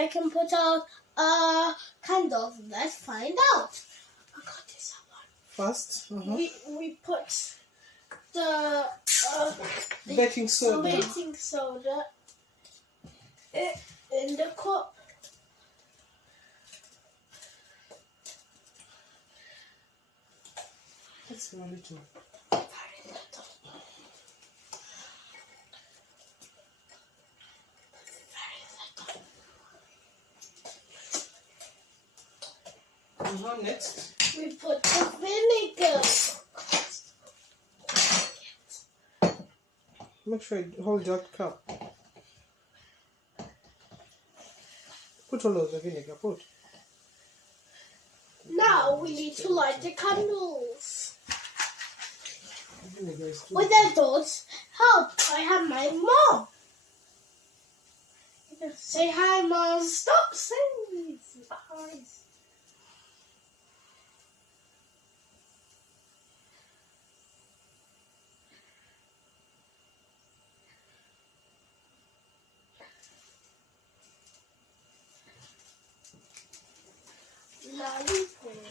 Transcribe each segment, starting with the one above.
I can put out candles. Let's find out. I got this one. First, We put the baking soda. baking soda in the cup. That's a little. Next, We put the vinegar. make sure you hold that cup. Put all of the vinegar. Put. Now we need to light the candles. Vinegar is too. With the doors, help! I have my mom. Say hi, Mom. Stop saying these. Hi.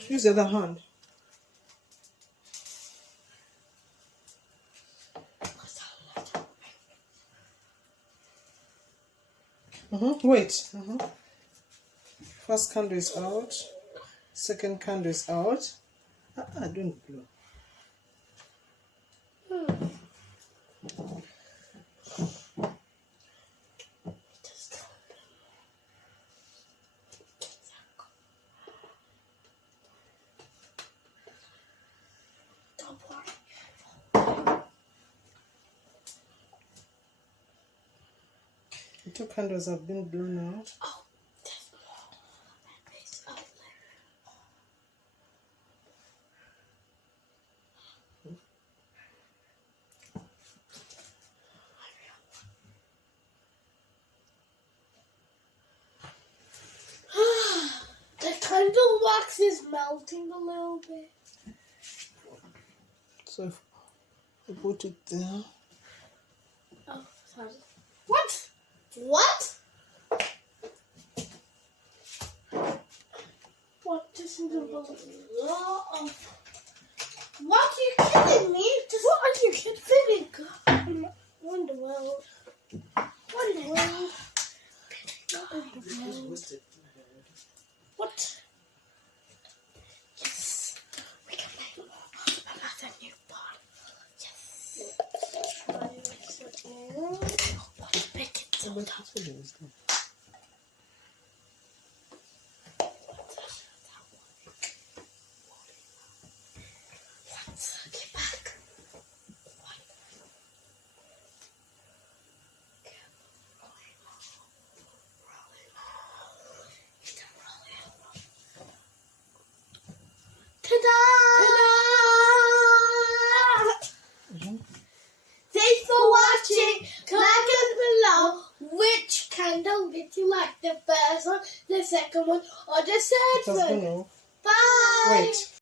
Use the other hand. Wait. First candle is out. Second candle is out. Don't blow. The 2 candles have been blown out. Oh, there's more. It's out there. The candle wax is melting a little bit. So if we put it there. Oh, sorry. What? What? What? This is a lot of... What are you kidding me? What are you kidding? What in the world? What in the world? What in the world? What? Yes. We can make more. Another new pot. Yes. Make it so tough. Let's get back. Ta-da! Thanks for watching. Comment below which candle did you like, the first one, the second one, or the third one. No. Bye. Wait.